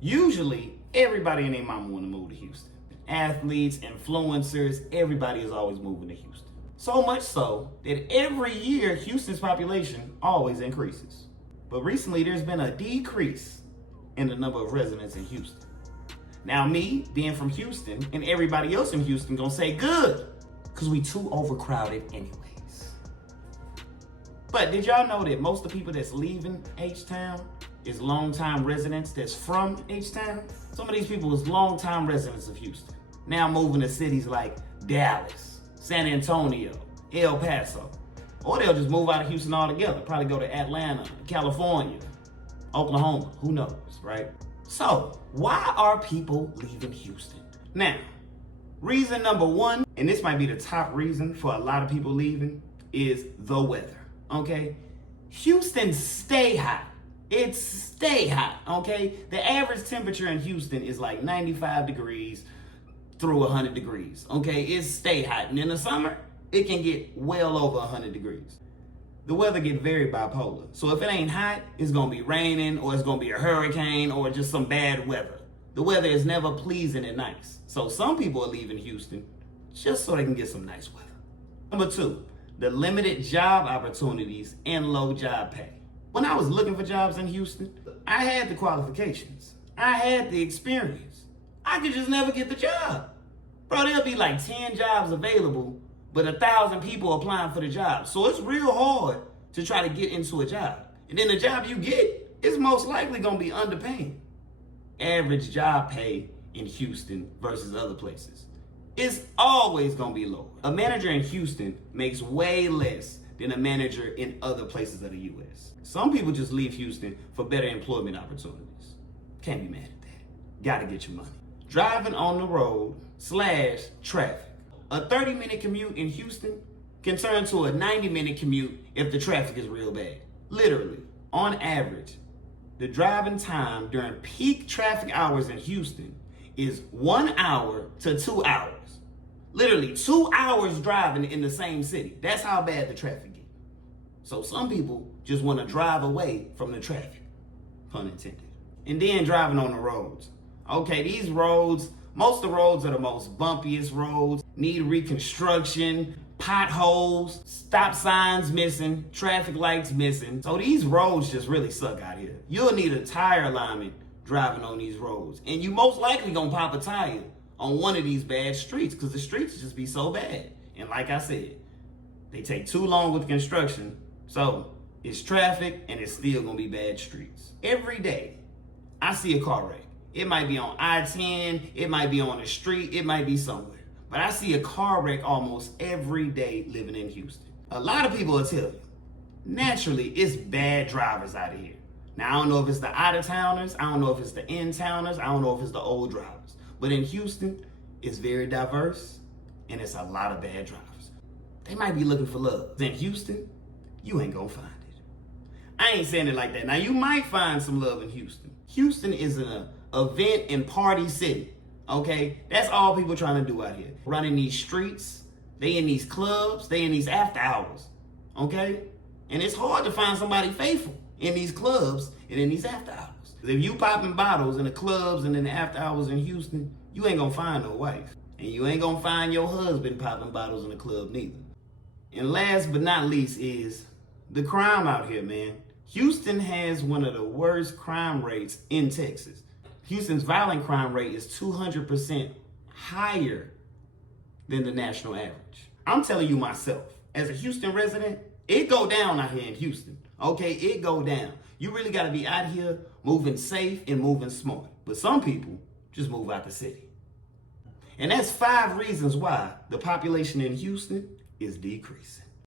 Usually, everybody and their mama want to move to Houston. Athletes, influencers, everybody is always moving to Houston. So much so that every year, Houston's population always increases. But recently, there's been a decrease in the number of residents in Houston. Now, me, being from Houston, and everybody else in Houston gonna say good, because we too overcrowded anyways. But did y'all know that most of the people that's leaving H-Town is longtime residents that's from H-Town? Some of these people is longtime residents of Houston, now moving to cities like Dallas, San Antonio, El Paso. Or they'll just move out of Houston altogether, probably go to Atlanta, California, Oklahoma, who knows, right? So, why are people leaving Houston? Now, reason number one, and this might be the top reason for a lot of people leaving, is the weather, okay? Houston stay hot. It stay hot, okay? The average temperature in Houston is like 95 degrees through 100 degrees, okay? It stay hot. And in the summer, it can get well over 100 degrees. The weather get very bipolar. So if it ain't hot, it's gonna be raining, or it's gonna be a hurricane, or just some bad weather. The weather is never pleasing and nice. So some people are leaving Houston just so they can get some nice weather. Number two, the limited job opportunities and low job pay. When I was looking for jobs in Houston, I had the qualifications. I had the experience. I could just never get the job. Bro, there'll be like 10 jobs available, but 1,000 people applying for the job. So it's real hard to try to get into a job. And then the job you get is most likely gonna be underpaid. Average job pay in Houston versus other places is always gonna be lower. A manager in Houston makes way less than a manager in other places of the US. Some people just leave Houston for better employment opportunities. Can't be mad at that. Gotta get your money. Driving on the road / traffic. A 30-minute commute in Houston can turn to a 90-minute commute if the traffic is real bad. Literally, on average, the driving time during peak traffic hours in Houston is 1 hour to 2 hours. Literally 2 hours driving in the same city. That's how bad the traffic gets. So some people just want to drive away from the traffic, pun intended. And then driving on the roads. Okay, these roads, most of the roads are the most bumpiest roads, need reconstruction, potholes, stop signs missing, traffic lights missing. So these roads just really suck out here. You'll need a tire alignment driving on these roads. And you most likely gonna pop a tire on one of these bad streets because the streets just be so bad. And like I said, they take too long with construction. So it's traffic and it's still gonna be bad streets. Every day, I see a car wreck. It might be on I-10, it might be on the street, it might be somewhere. But I see a car wreck almost every day living in Houston. A lot of people will tell you, naturally, it's bad drivers out of here. Now, I don't know if it's the out-of-towners, I don't know if it's the in-towners, I don't know if it's the old drivers. But in Houston, it's very diverse, and it's a lot of bad drivers. They might be looking for love. In Houston, you ain't gonna find it. I ain't saying it like that. Now, you might find some love in Houston. Houston is an event and party city. Okay, that's all people trying to do out here. Running these streets, they in these clubs, they in these after hours, okay? And it's hard to find somebody faithful in these clubs and in these after hours. If you popping bottles in the clubs and in the after hours in Houston, you ain't gonna find no wife. And you ain't gonna find your husband popping bottles in the club neither. And last but not least is the crime out here, man. Houston has one of the worst crime rates in Texas. Houston's violent crime rate is 200% higher than the national average. I'm telling you myself, as a Houston resident, it go down out here in Houston. Okay, it go down. You really gotta be out here moving safe and moving smart. But some people just move out the city. And that's 5 reasons why the population in Houston is decreasing.